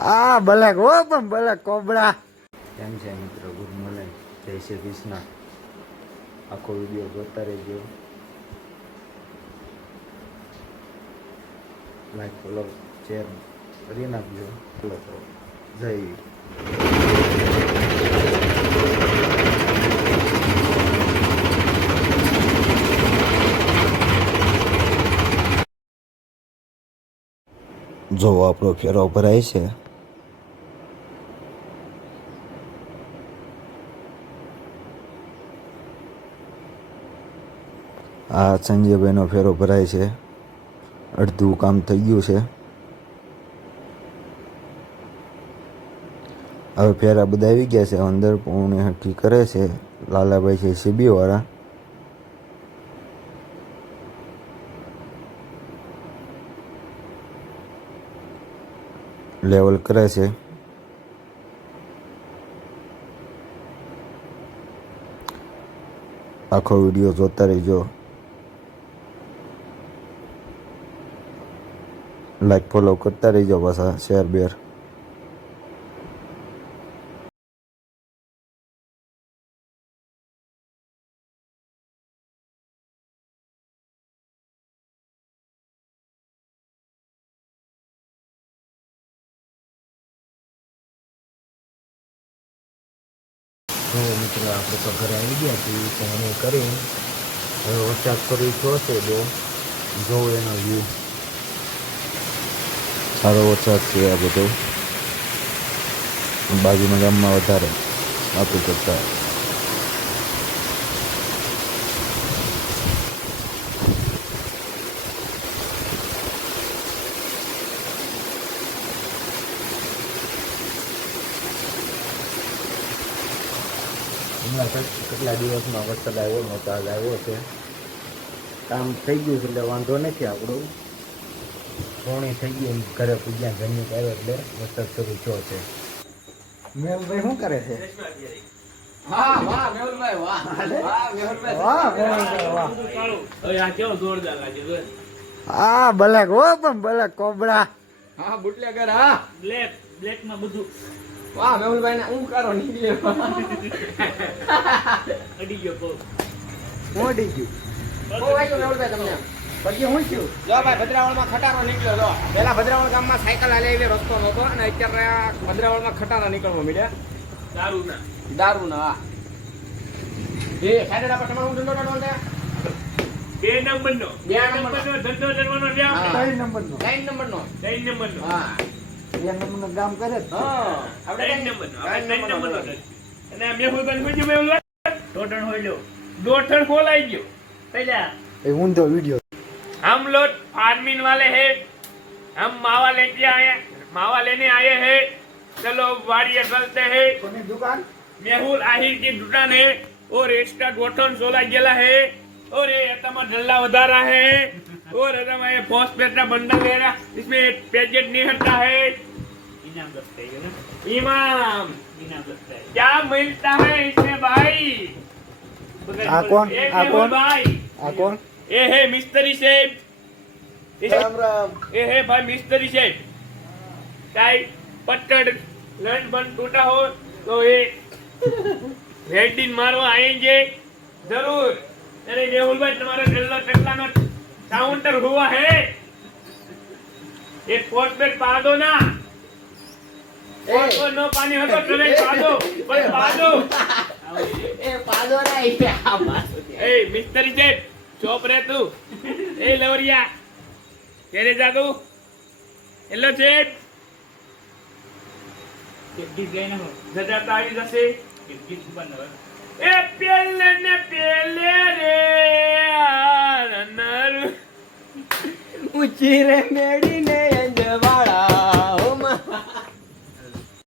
આ ભલે હો પણ ભલે કોબળા કેમ છે મિત્રો? Good morning. જય શ્રી કૃષ્ણ. આખો વીડિયો જોતા રહેજો. લાઈક ફોલો શેર કરી નાખજો. ફોલો કરો. જય જો આપણો ફેરો ભરાય છે આ સંજયભાઈનો ફેરો ભરાય છે. અડધું કામ થઈ ગયું છે. હવે ફેરા બધા આવી ગયા છે. અંદર પૂર્ણ હકી કરે છે. લાલાભાઈ છે સીબીવાળા. લેવલ કરે છે. આખો વીડિયો જોતા રહેજો. લાઈક ફોલો કરતા રહીજો પાછા શેર બેર તો મિત્રો, આપણે તો ઘરે આવી ગયા છીએ, તો કરી, હવે વરસાદ ફરી જોશે બહુ જોવું એનો વ્યૂ સારો વરસાદ છે આ બધો. બાજુના ગામમાં વધારે આપી કરતા. કેટલા દિવસમાં વરસાદ આવ્યો નહોતા આવ્યો છે. કામ થઈ ગયું છે, એટલે વાંધો નથી આપણું. સોણી થઈ ગઈ એમ ઘરે પૂજ્યા જમીન આવ્યો એટલે વરસાદ શરૂ થયો છે. મેહુલભાઈ શું કરે છે? હા વાહ વાહ. વાહ મેહુલભાઈ. વાહ મેહુલભાઈ વાહ. હવે આ કેવો જોરદાર લાગે જો આ બ્લેક હો પણ બ્લેક કોબડા હા બુટલેગર હા. બ્લેક બ્લેકમાં બધું. વાહ મેહુલભાઈ ને હું કરો નીકળ્યો. અડી ગયો મોડી ગયું. બહુ વાગ્યું મેહુલભાઈ તમને. પછી હું થયું? જો ભાઈ ભદ્રાવળમાં ખટારો નીકળ્યો જો. પેલા ભદ્રાવળ ગામમાં સાયકલ હાલે એવી રસ્તો નહોતો અને અત્યારે ભદ્રાવળમાં ખટારા નીકળવા મળ્યા દારૂ ના હા. એ સાઈડ પર તમારું ધંધો કરવાનો છે? બે નંબર નો બે બે નંબર નંબર નો ધંધો કરવાનો છે આપણે. ત્રણ નંબરનો. ત્રણ નંબર નો ત્રણ નંબર નો હા. બે નંબરનું કામ કરે હા. આપણે ત્રણ નંબર નો આપણે ત્રણ અને ખોલાઈ ગયો. પહેલા. એ ઊંધો વીડિયો हम लोग फ़ार्मिंग वाले हैं। हम मावा लेके आए मावा लेने आए हैं। चलो वाड़िया चलते है। दुकान? मेहुल आहिर की दुकान है और एक्स्ट्रा गोटन सोला गेला है। और ये तमा ढल्ला उधा रहा है। और तमा ये पोस्ट पेट का बंडल ले रहा। इसमें पैकेट नहीं हटता है। इनाम लगता है इमाम। इनाम लगता क्या मिलता है इसमें भाई? आ कौन? आ कौन? आ कौन? એ હે મિસ્ત્રી સાહેબ. રામ રામ. એ હે ભાઈ મિસ્ત્રી સાહેબ. કાઈ પટ્ટડ લંડ બંધ તૂટા હો તો એ રેડિન મારવા આયેંગે જરૂર. અરે મેહુલભાઈ તમારો છેલ્લો કેટલાનો કાઉન્ટર હુઆ હે? એક કોટ બેટ પાડો ના. કોટ નો પાણી હતો ટ્રેન પાડો. પણ પાડો. એ પાડો ના મિસ્ત્રી સાહેબ ચોપ રે તું. એ લવરિયા. ઘેરે જા તું. એટલે છે આવી જશે. એ પેલે ને પેલે રે નર ઉચી રે મેળીને